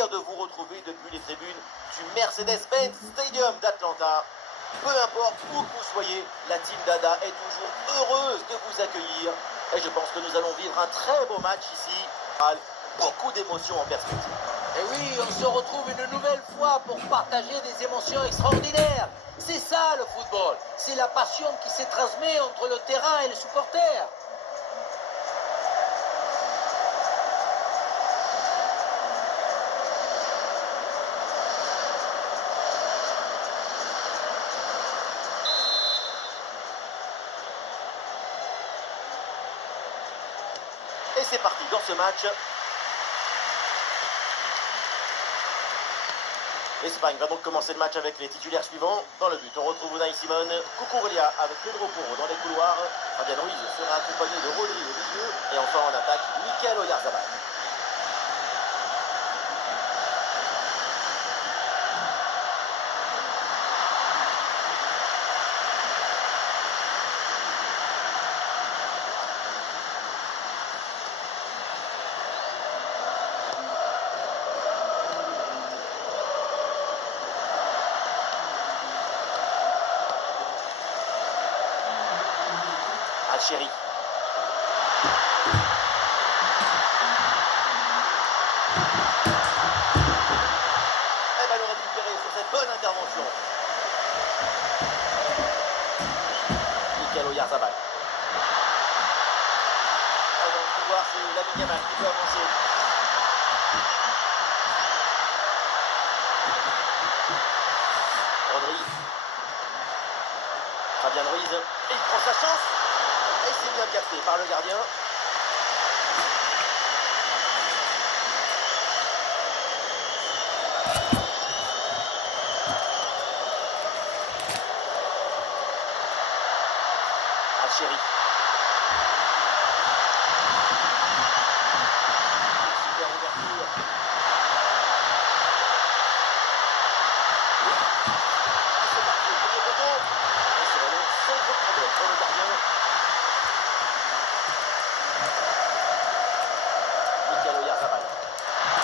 plaisir de vous retrouver depuis les tribunes du Mercedes-Benz Stadium d'Atlanta. Peu importe où que vous soyez, la team Dada est toujours heureuse de vous accueillir. Et je pense que nous allons vivre un très beau match ici. Beaucoup d'émotions en perspective. Et oui, on se retrouve une nouvelle fois pour partager des émotions extraordinaires. C'est ça le football. C'est la passion qui se transmet entre le terrain et les supporters. Et c'est parti dans ce match. L'Espagne va donc commencer le match avec les titulaires suivants. Dans le but, on retrouve Unai Simon, Cucurella avec Pedro Porro dans les couloirs. Fabian Ruiz sera accompagné de Rodri au milieu. Et enfin en attaque, Mikel Oyarzabal. Chéri. Et ballon récupéré sur cette bonne intervention. Mikel Oyarzabal. Dans le couloir, c'est Lamine Yamal qui peut avancer. Rodri. Fabian Ruiz. Et il prend sa chance. Et c'est bien capté par le gardien. Chéri. Super ouverture. C'est parti, le premier poteau. Et c'est vraiment sans trop de problème pour le gardien. Mikel Oyarzabal.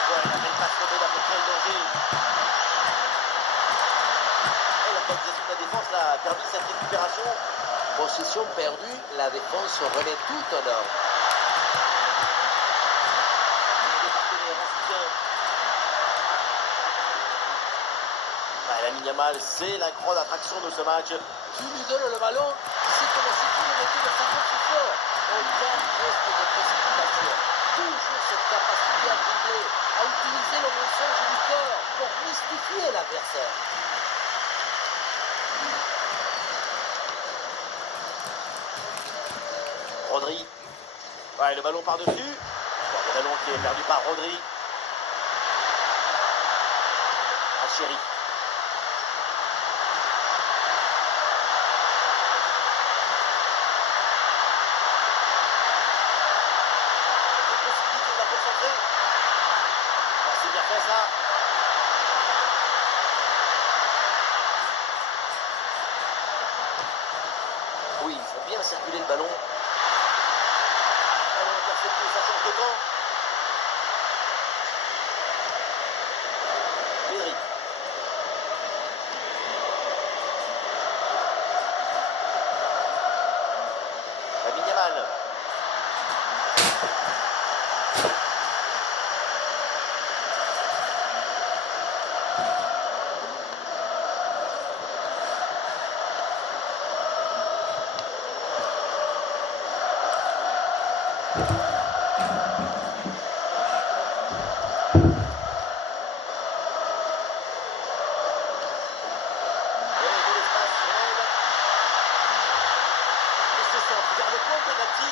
Ouais, la belle passe tombée là pour créer le danger. Et l'organisation de la défense là, a permis cette récupération. Position perdue, la défense remet tout en ordre. Les partenaires en soutien. Lamine Yamal, c'est la grande attraction de ce match. Tu lui donnes le ballon, c'est comme si tu le mettais dans sa course fort. Aucun geste de précipitation. Toujours cette capacité à dribbler, à utiliser le mensonge du corps pour mystifier l'adversaire. Rodri. Ouais, le ballon par-dessus. Le ballon qui est perdu par Rodri. Chéri. Possibilité de la concentrer. C'est bien fait ça. Oui, il faut bien circuler le ballon. Ballon intercepté, ça change de camp. Pedri. Lamine Yamal. Vers le point de penalty,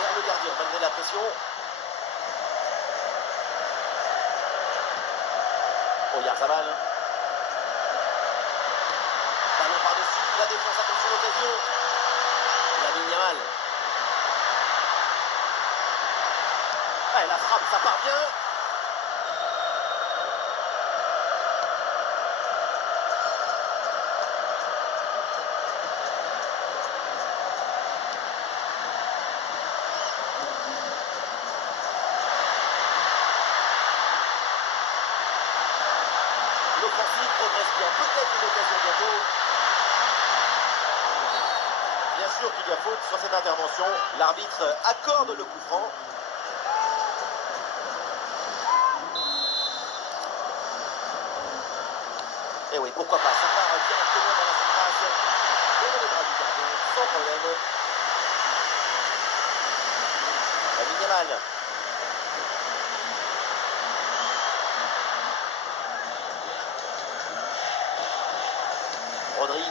vers le gardien malgré la pression. Oyarzabal. Ballon par-dessus, la défense attention l'occasion. Lamine Yamal. Et la frappe, ça part bien. offensive progresse bien. Peut-être une occasion bientôt. Bien sûr qu'il y a faute sur cette intervention. L'arbitre accorde le coup franc. Et oui, pourquoi pas. Ça part directement dans la surface. Dans les bras du gardien, sans problème. Lamine Yamal. Rodri.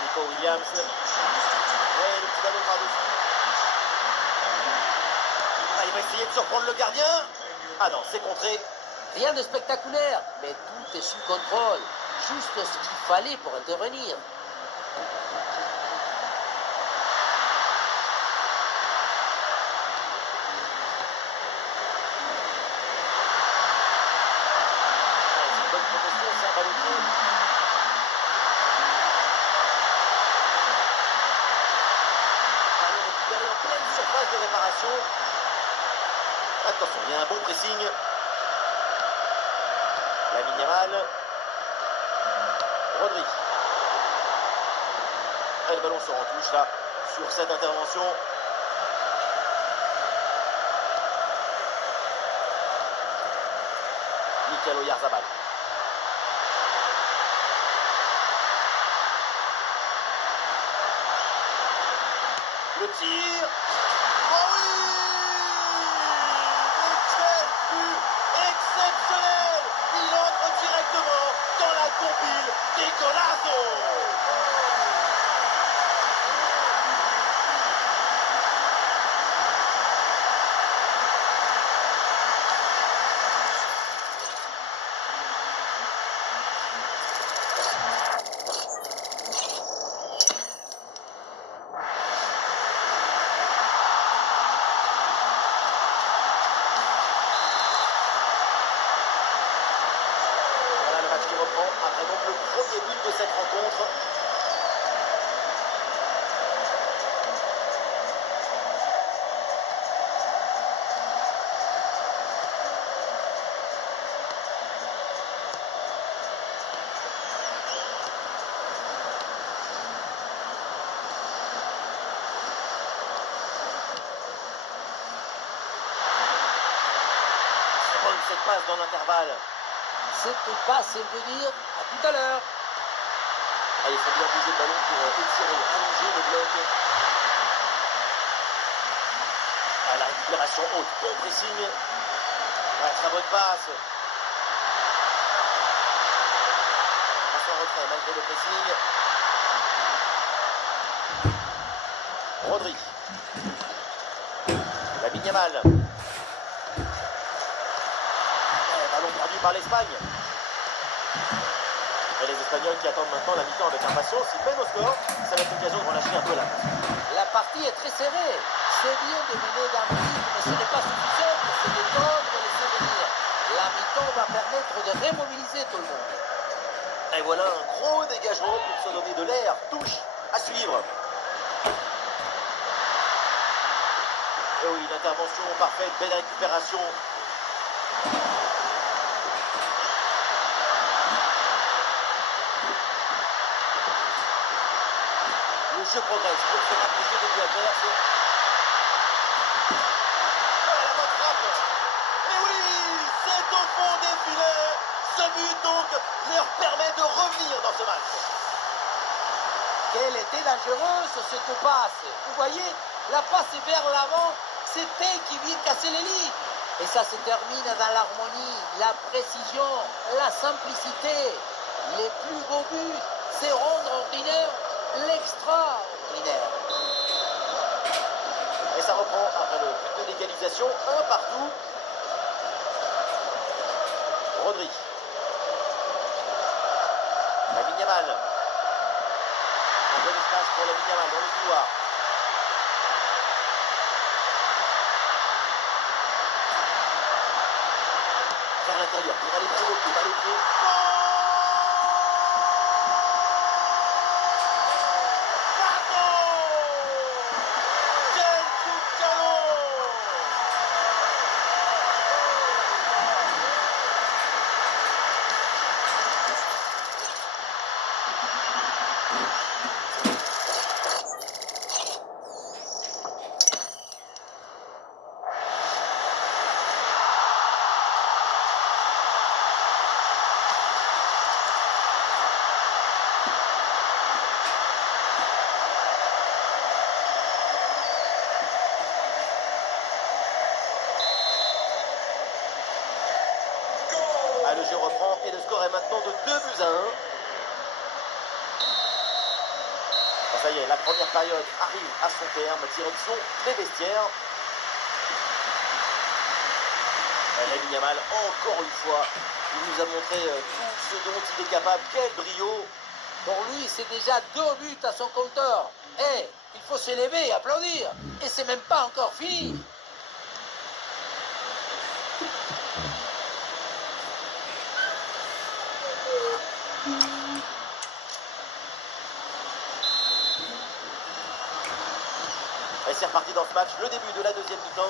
Nico Williams. Ouais, le petit ballon par-dessus. Ah, il va essayer de surprendre le gardien. Ah non, c'est contré. Rien de spectaculaire, mais tout est sous contrôle. Juste ce qu'il fallait pour intervenir. C'est une bonne protection, ça, balle au pied. Ballon récupéré en pleine surface de réparation. Attention, il y a un bon pressing. Lamine Yamal. Rodri. Et le ballon sort en touche là sur cette intervention. Mikel Oyarzabal. Le tir. Oh oui! Et quel but exceptionnel! Il entre directement dans la compile des golazos! Voilà le match qui reprend après donc le premier but de cette rencontre. C'est bonne cette passe dans l'intervalle. Cette passe est venir. À tout à l'heure. Ah, il faut bien bouger le ballon pour étirer, allonger le bloc. Ah, la récupération haute, bon pressing. Ouais, très bonne passe. Passe en retrait malgré le pressing. Rodri. Lamine Yamal. Ballon perdu par l'Espagne. Et les Espagnols qui attendent maintenant la mi-temps avec impatience, ils mènent au score. Ça va être l'occasion de relâcher un peu la pression. La partie est très serrée. C'est bien de mener d'un rythme, mais ce n'est pas suffisant pour se détendre et laisser venir. La mi-temps va permettre de remobiliser tout le monde. Et voilà un gros dégagement pour se donner de l'air. Touche à suivre. Et oui, une intervention parfaite, belle récupération. Le jeu progresse pour se rapprocher des buts adverses. Oh, la bonne frappe. Et oui, c'est au fond des filets. Ce but donc leur permet de revenir dans ce match. Quelle était dangereuse cette passe. Vous voyez, la passe est vers l'avant. C'est elle qui vient casser les lignes. Et ça se termine dans l'harmonie, la précision, la simplicité. Les plus beaux buts, c'est rendre ordinaire l'extraordinaire. Et ça reprend après le but de l'égalisation, un partout. Rodri. Lamine Yamal. Un bon espace pour Lamine Yamal dans le couloir. Vers l'intérieur, pour aller provoquer, balle au pied. Ah, le jeu reprend et le score est maintenant de 2-1. Ah, ça y est, la première période arrive à son terme, direction les vestiaires. Lamine Yamal, encore une fois, il nous a montré tout ce dont il est capable. Quel brio! Pour lui, c'est déjà 2 buts à son compteur. Eh, il faut s'élever et applaudir. Et c'est même pas encore fini. Et c'est reparti dans ce match, le début de la deuxième mi-temps.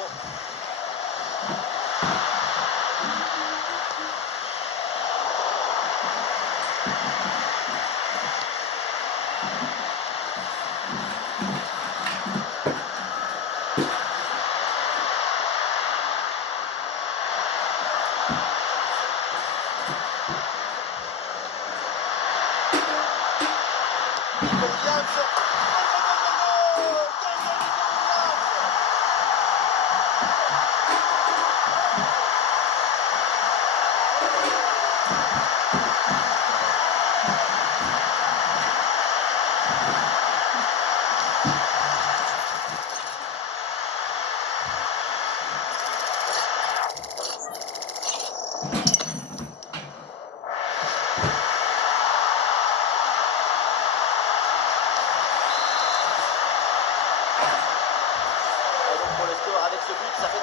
Pour le score, avec ce but, ça fait 3-1.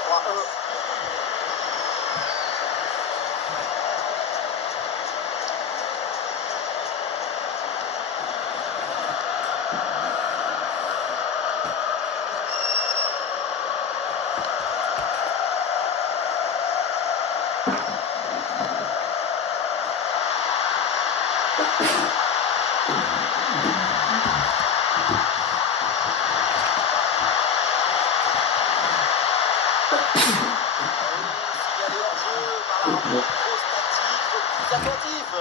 Attentif.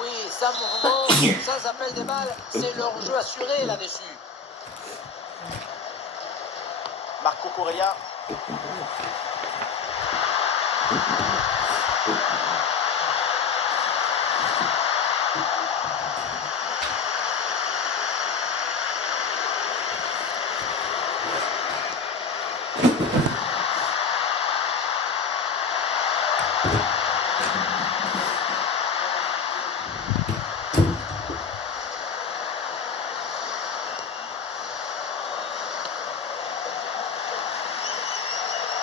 Oui, sans mouvement, sans appel de balle, c'est leur jeu assuré là-dessus. Marco Corellia.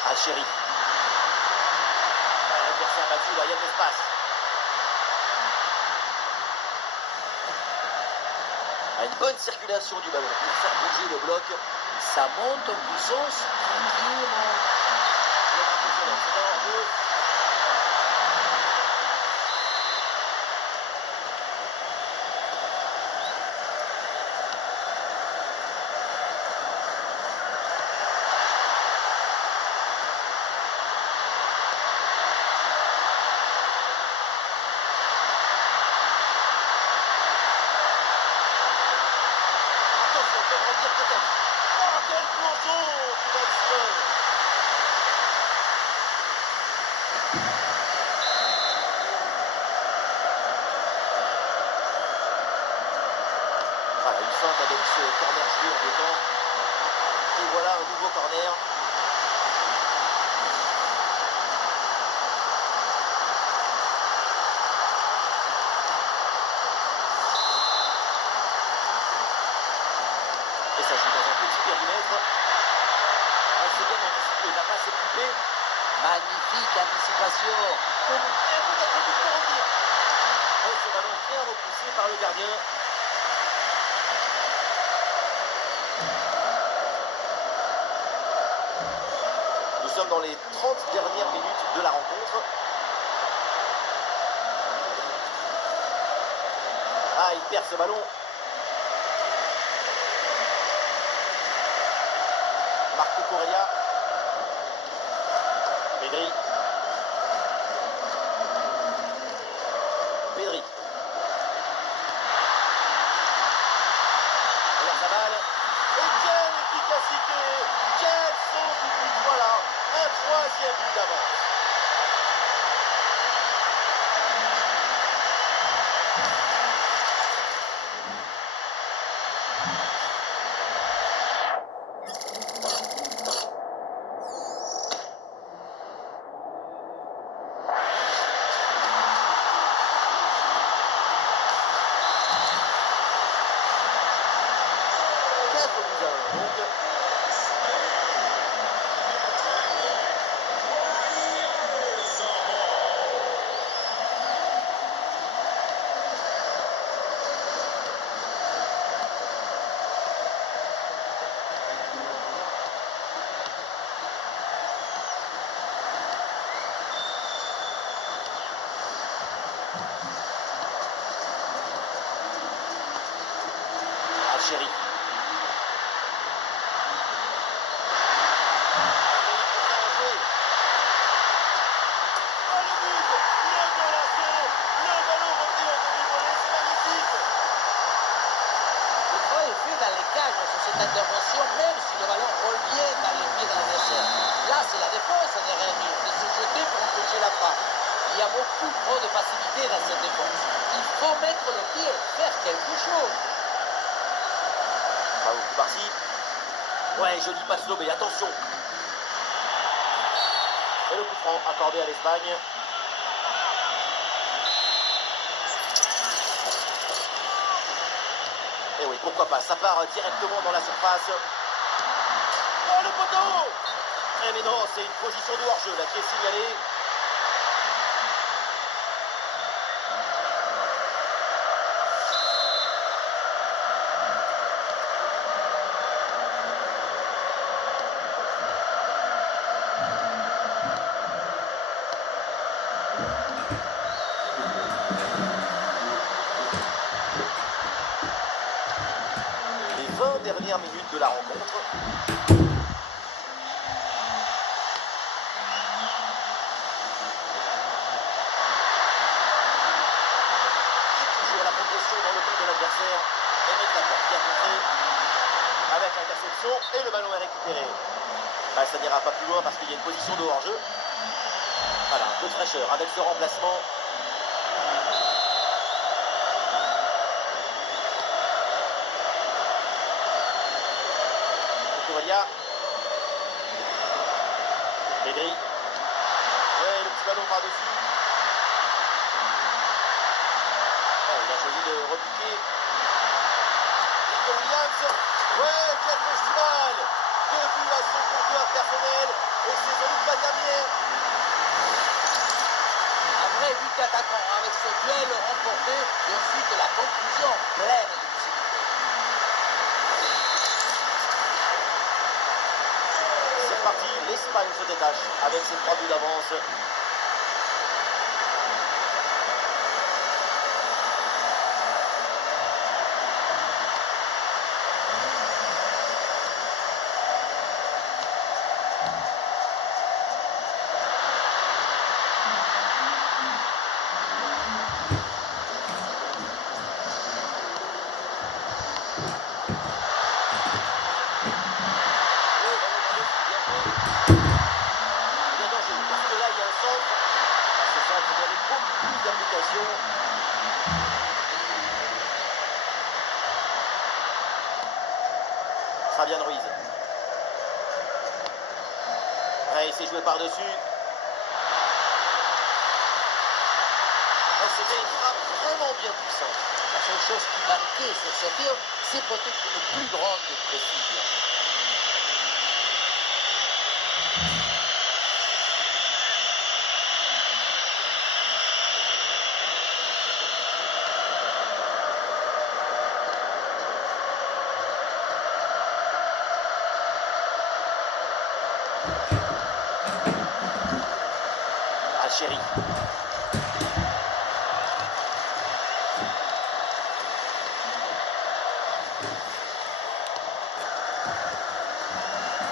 Alchéry. L'adversaire battu, là, il y a de l'espace. Une bonne circulation du ballon pour faire bouger le bloc. Ça monte en puissance tranquillement. C'est un hors-jeu. Voilà, une feinte avec ce corner joué en deux temps. Et voilà un nouveau corner. Et ça joue dans un petit périmètre. Elle s'est bien anticipée, n'a pas s'équiper. Magnifique anticipation. Et peut-être un but pour revenir. Et ce ballon bien repoussé par le gardien. Nous sommes dans les 30 dernières minutes de la rencontre. Ah, il perd ce ballon. Marco Corellia. Pedri. Pedri. Oyarzabal. Et quelle efficacité! Quel sens du but! Voilà, un troisième but d'avance. Algérie. Dans les cages sur cette intervention, même si le ballon revient dans les pieds de l'adversaire. Là, c'est la défense à réagir, de se jeter pour empêcher la frappe. Il y a beaucoup trop de facilité dans cette défense. Il faut mettre le pied, faire quelque chose. Bravo, Koubarsi. Ouais, joli passe lobé, attention. Et le coup franc accordé à l'Espagne. Et oui, pourquoi pas, ça part directement dans la surface. Oh, le poteau! Eh mais non, c'est une position de hors-jeu là qui est signalée. Les 20 dernières minutes de la rencontre. Dans le camp de l'adversaire, Eric Laporte qui a montré avec l'interception et le ballon est récupéré. Ah, ça n'ira pas plus loin parce qu'il y a une position de hors-jeu. Voilà, un peu de fraîcheur avec ce remplacement. Courrelia. Pedri. Ouais, le petit ballon par-dessus. Il a choisi de repiquer. Williams. Ouais, quel festival! 2 buts à son compteur personnel et c'est sans doute pas dernière. Un vrai but d'attaquant avec ce duel remporté et ensuite la conclusion pleine de lucidité. C'est reparti, l'Espagne se détache avec ses 3 buts d'avance. Fabian Ruiz. Ouais, il s'est joué par-dessus. C'était une frappe vraiment bien puissante. La seule chose qui manquait sur ce tir, c'est peut-être une plus grande précision. Algérie.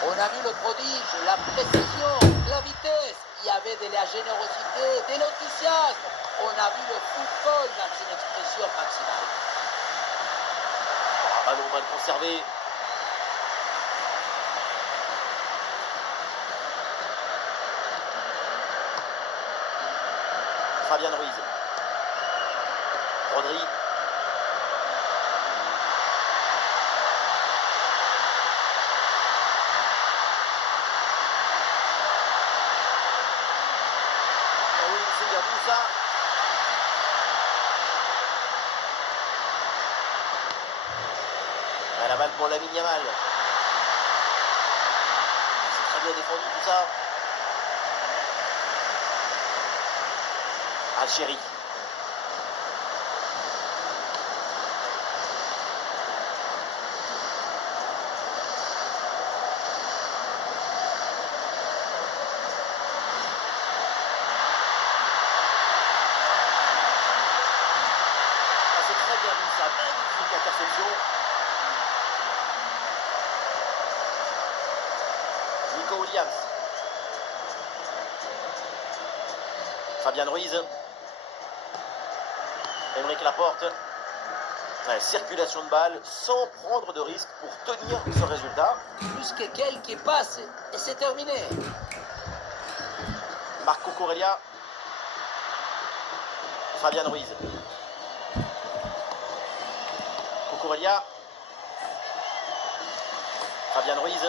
On a vu le prodige, la précision, la vitesse. Il y avait de la générosité, de l'enthousiasme. On a vu le football dans une expression maximale. Un ballon mal conservé. Fabian Ruiz. Rodri. Ah oui, c'est bien tout ça. Ah, la balle pour Lamine Yamal. C'est très bien défendu tout ça. Algérie. C'est très bien vu ça, magnifique interception. Fabien Ruiz. Aymeric Laporte. Ouais, circulation de balle sans prendre de risque pour tenir ce résultat. Plus que quelques passes et c'est terminé. Marco Corellia. Fabien Ruiz. Cucurella. Fabien Ruiz.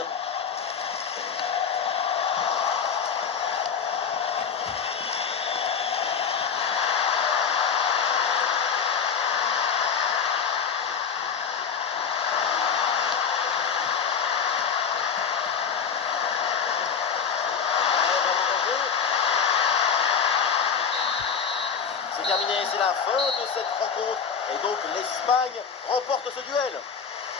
C'est terminé, c'est la fin de cette rencontre. Et donc l'Espagne remporte ce duel.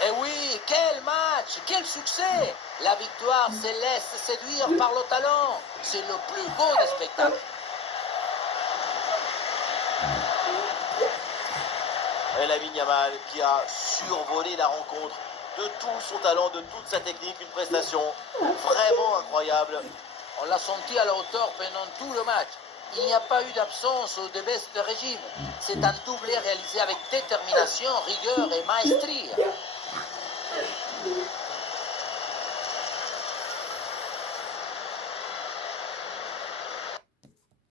Et oui, quel match, quel succès! La victoire se laisse séduire par le talent. C'est le plus beau des spectacles. Et Lamine Yamal qui a survolé la rencontre de tout son talent, de toute sa technique, une prestation vraiment incroyable. On l'a senti à la hauteur pendant tout le match. Il n'y a pas eu d'absence ou de baisse de régime. C'est un doublé réalisé avec détermination, rigueur et maestria.